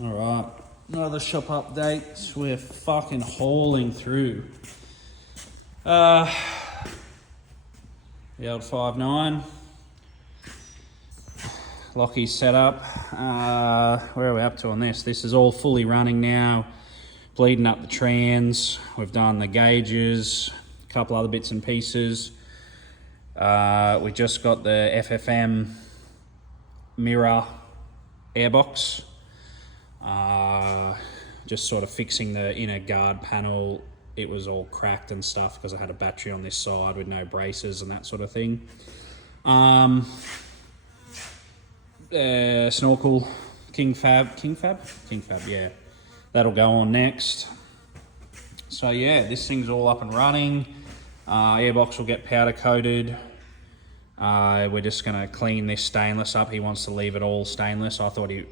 Alright, another shop update. We're fucking hauling through. The old 5.9. Lockie's set up. Where are we up to on this? This is all fully running now. Bleeding up the trans. We've done the gauges, a couple other bits and pieces. We just got the FFM mirror airbox. Just sort of fixing the inner guard panel. It was all cracked and stuff because I had a battery on this side with no braces and that sort of thing. Snorkel, King Fab, yeah. That'll go on next. So yeah, this thing's all up and running. Airbox will get powder coated. We're just gonna clean this stainless up. He wants to leave it all stainless. I thought it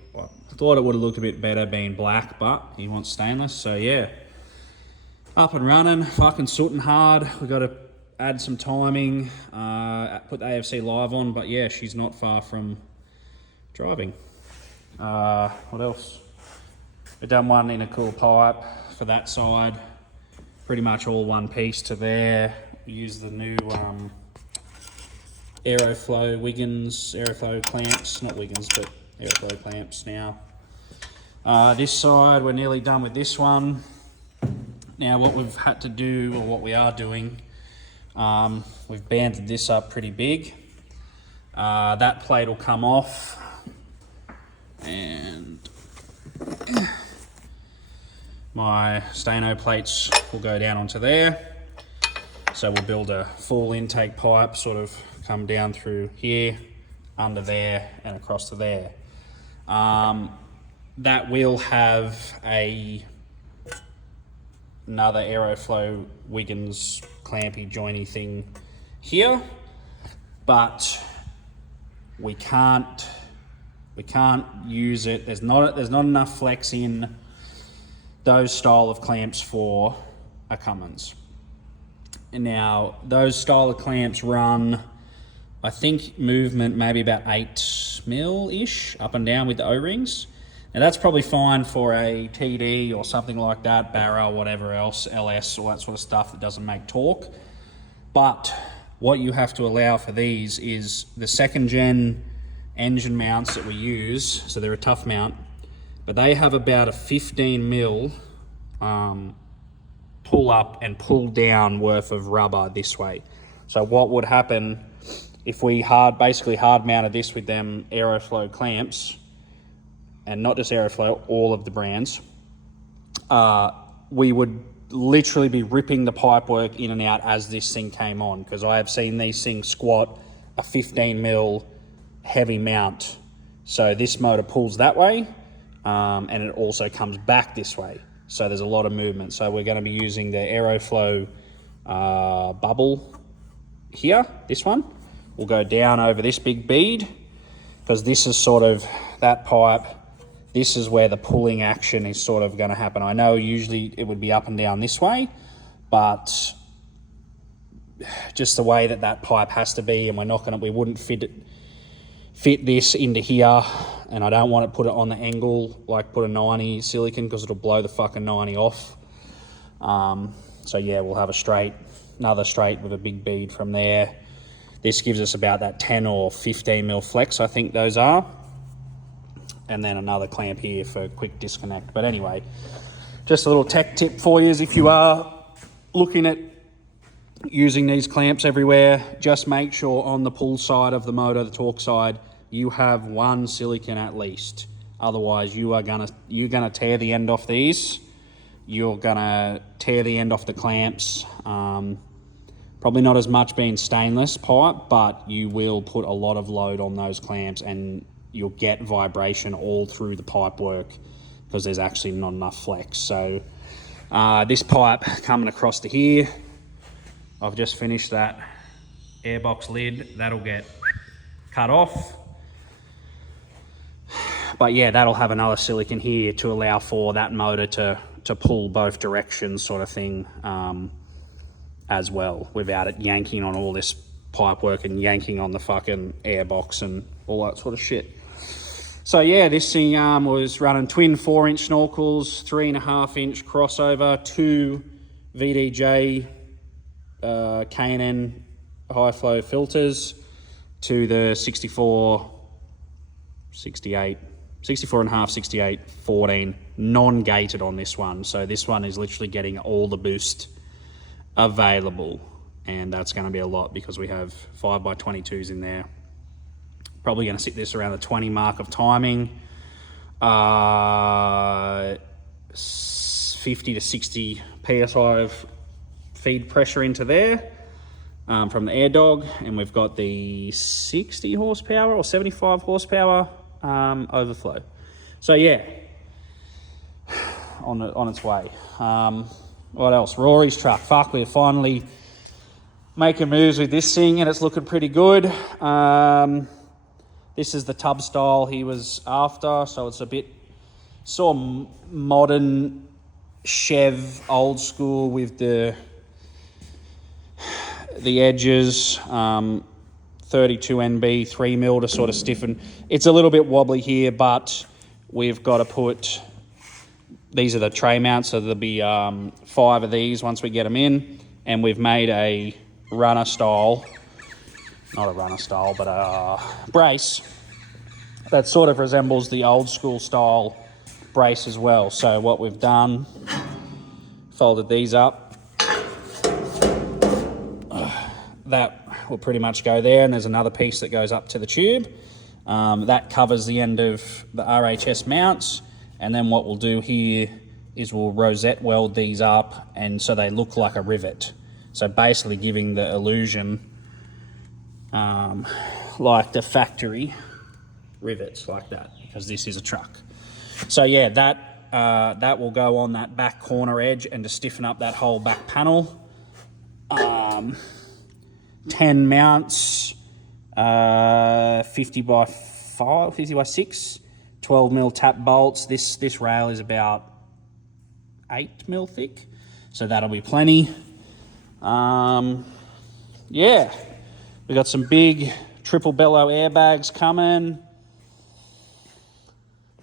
would have looked a bit better being black, but he wants stainless. So yeah, up and running, fucking sooting hard. We got to add some timing, put the AFC live on, but yeah, she's not far from driving. What else? We've done one in a cool pipe for that side. Pretty much all one piece to there. We use the new Aeroflow clamps, not Wiggins, but Aeroflow clamps now. This side, we're nearly done with this one. Now what we've had to do, or what we are doing, we've banded this up pretty big. That plate will come off, and my Stano plates will go down onto there. So we'll build a full intake pipe, sort of come down through here, under there, and across to there. That will have another Aeroflow Wiggins clampy joiny thing here, but we can't use it. There's not enough flex in those style of clamps for a Cummins. Now those style of clamps run, I think, movement maybe about 8 mil-ish up and down with the O-rings. Now that's probably fine for a TD or something like that, Barra, whatever else, LS, all that sort of stuff that doesn't make torque. But what you have to allow for these is the second gen engine mounts that we use, so they're a tough mount, but they have about a 15 mil pull up and pull down worth of rubber this way. So what would happen if we basically hard mounted this with them Aeroflow clamps, and not just Aeroflow, all of the brands, we would literally be ripping the pipework in and out as this thing came on, because I have seen these things squat a 15 mil heavy mount. So this motor pulls that way, and it also comes back this way. So there's a lot of movement. So we're going to be using the Aeroflow bubble here, this one. We'll go down over this big bead, because this is sort of that pipe. This is where the pulling action is sort of going to happen. I know usually it would be up and down this way, but just the way that pipe has to be, and we wouldn't fit this into here, and I don't want to put it on the angle, like put a 90 silicon, because it'll blow the fucking 90 off. So yeah, we'll have another straight with a big bead from there. This gives us about that 10 or 15 mil flex, I think those are. And then another clamp here for quick disconnect. But anyway, just a little tech tip for you is, if you are looking at using these clamps everywhere, just make sure on the pull side of the motor, the torque side, you have one silicon at least. Otherwise, you're gonna tear the end off these. You're gonna tear the end off the clamps. Probably not as much being stainless pipe, but you will put a lot of load on those clamps, and you'll get vibration all through the pipe work because there's actually not enough flex. So this pipe coming across to here, I've just finished that airbox lid. That'll get cut off. But yeah, that'll have another silicon here to allow for that motor to pull both directions, sort of thing, as well, without it yanking on all this pipe work and yanking on the fucking airbox and all that sort of shit. So yeah, this thing was running twin 4-inch snorkels, 3.5-inch crossover, 2 VDJ K&N high flow filters to the 64 and a half, 68, 14, non-gated on this one. So this one is literally getting all the boost available, and that's going to be a lot because we have 5x22s in there. Probably going to sit this around the 20 mark of timing. 50 to 60 PSI of feed pressure into there from the Tdgod, and we've got the 60 horsepower or 75 horsepower overflow. So yeah, on its way. What else? Rory's truck. Fuck, we're finally making moves with this thing, and it's looking pretty good. This is the tub style he was after, so it's a bit sort of modern Chev, old school with the edges, 32 NB, 3 mil to sort of stiffen. It's a little bit wobbly here, but we've got to put, these are the tray mounts, so there'll be 5 of these once we get them in, and we've made a runner style, not a runner style, but a brace that sort of resembles the old school style brace as well. So what we've done, folded these up, that will pretty much go there, and there's another piece that goes up to the tube. That covers the end of the RHS mounts, and then what we'll do here is we'll rosette weld these up, and so they look like a rivet. So basically giving the illusion like the factory rivets like that, because this is a truck. So yeah, that will go on that back corner edge and to stiffen up that whole back panel. 10 mounts, 50 by 5, 50 by 6, 12 mil tap bolts. This rail is about 8 mil thick, so that'll be plenty. Yeah, we got some big triple bellow airbags coming.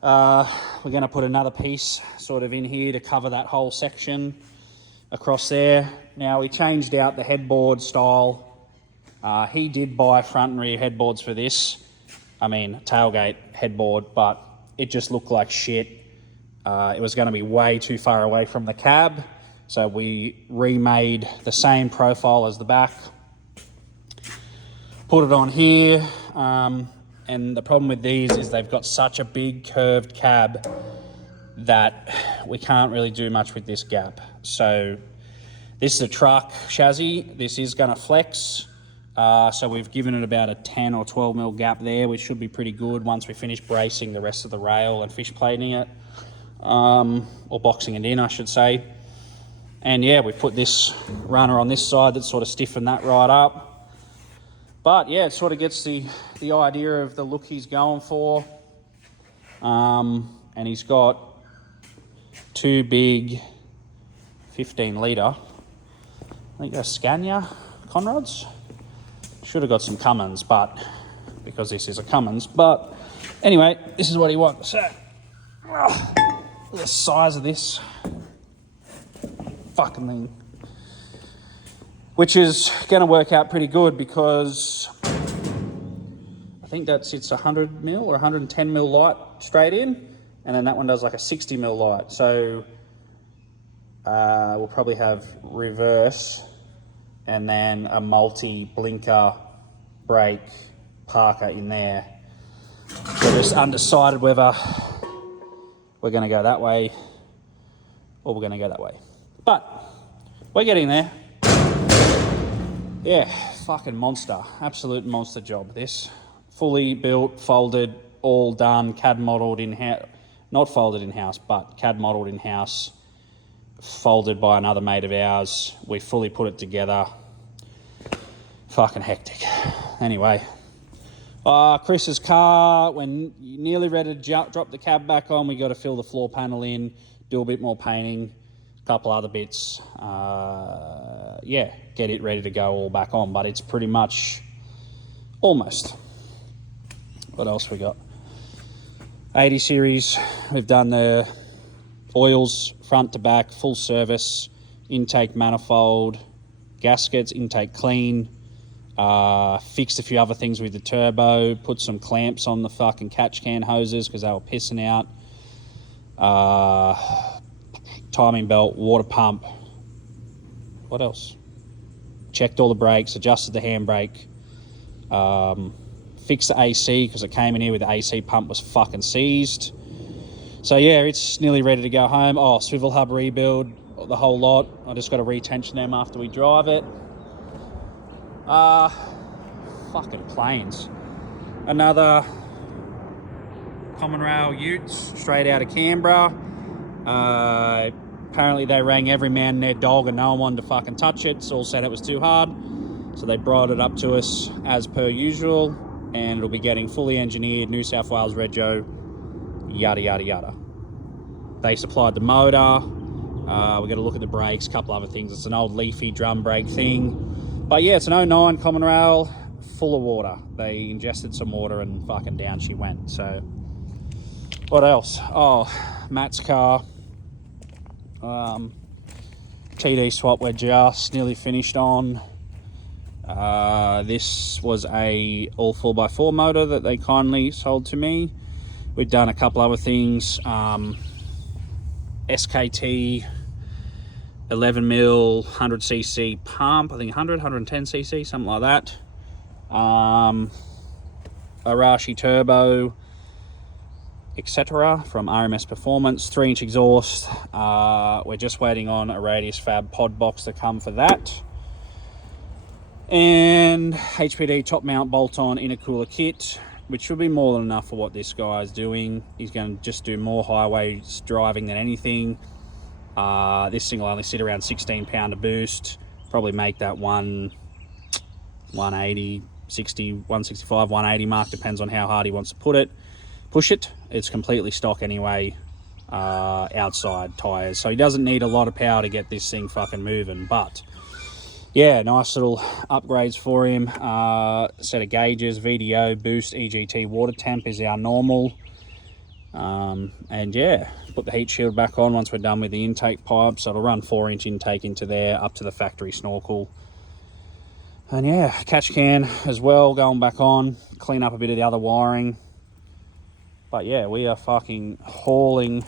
We're going to put another piece sort of in here to cover that whole section across there. Now we changed out the headboard style. He did buy front and rear headboards for this. I mean, tailgate headboard, but it just looked like shit. It was going to be way too far away from the cab. So we remade the same profile as the back, put it on here, and the problem with these is they've got such a big curved cab that we can't really do much with this gap. So this is a truck chassis. This is going to flex. So we've given it about a 10 or 12 mil gap there, which should be pretty good once we finish bracing the rest of the rail and fish plating it, or boxing it in, I should say. And yeah, we put this runner on this side that sort of stiffened that right up. But yeah, it sort of gets the idea of the look he's going for. And he's got 2 big 15 litre, I think they're Scania Conrads. Should have got some Cummins, but because this is a Cummins. But anyway, this is what he wants. So, the size of this fucking thing, which is going to work out pretty good because I think that sits 100 mil or 110 mil light straight in, and then that one does like a 60 mil light. So we'll probably have reverse and then a multi blinker brake parker in there. So just undecided whether we're going to go that way or we're going to go that way. But we're getting there. Yeah, fucking monster. Absolute monster job, this. Fully built, folded, all done, CAD modelled in-house. Not folded in-house, but CAD modelled in-house. Folded by another mate of ours. We fully put it together. Fucking hectic. Anyway. Chris's car, when you're nearly ready to drop the cab back on, we got to fill the floor panel in, do a bit more painting, a couple other bits. Yeah, get it ready to go all back on, but it's pretty much almost. What else we got? 80 series, we've done the oils front to back, full service, intake manifold, gaskets, intake clean, fixed a few other things with the turbo, put some clamps on the fucking catch can hoses because they were pissing out, timing belt, water pump, what else? Checked all the brakes, adjusted the handbrake, fixed the AC because it came in here with the AC pump was fucking seized. So yeah, it's nearly ready to go home. Oh, swivel hub rebuild, the whole lot. I just got to retension them after we drive it. Fucking planes. Another common rail utes straight out of Canberra. Apparently they rang every man and their dog and no one wanted to fucking touch it. So all said it was too hard. So they brought it up to us as per usual, and it'll be getting fully engineered, New South Wales rego, yada, yada, yada. They supplied the motor. We got to look at the brakes, a couple other things. It's an old leafy drum brake thing. But yeah, it's an 09 common rail, full of water. They ingested some water and fucking down she went. So what else? Oh, Matt's car. TD swap we're just nearly finished on. This was a all 4x4 motor that they kindly sold to me. We've done a couple other things. SKT 11mm 100cc pump, I think 110cc, something like that. Arashi turbo, etc. from RMS Performance, 3-inch exhaust. We're just waiting on a Radius Fab pod box to come for that. And HPD top mount bolt-on intercooler kit, which should be more than enough for what this guy is doing. He's going to just do more highway driving than anything. This thing will only sit around 16 pound of boost, probably make that 180, 60, 165, 180 mark, depends on how hard he wants to push it. It's completely stock anyway, outside tyres, so he doesn't need a lot of power to get this thing fucking moving. But yeah, nice little upgrades for him. Set of gauges, VDO, boost, EGT, water temp is our normal. And yeah, put the heat shield back on once we're done with the intake pipe. So it'll run 4-inch intake into there up to the factory snorkel. And yeah, catch can as well going back on, clean up a bit of the other wiring. But yeah, we are fucking hauling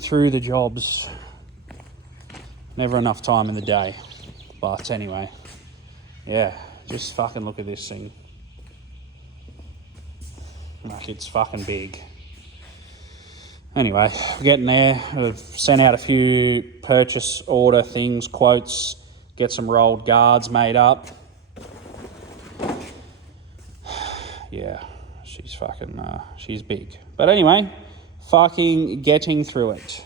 through the jobs. Never enough time in the day. But anyway, yeah, just fucking look at this thing. Like, it's fucking big. Anyway, we're getting there. We've sent out a few purchase order things, quotes, get some rolled guards made up. Yeah, she's fucking, she's big. But anyway, fucking getting through it.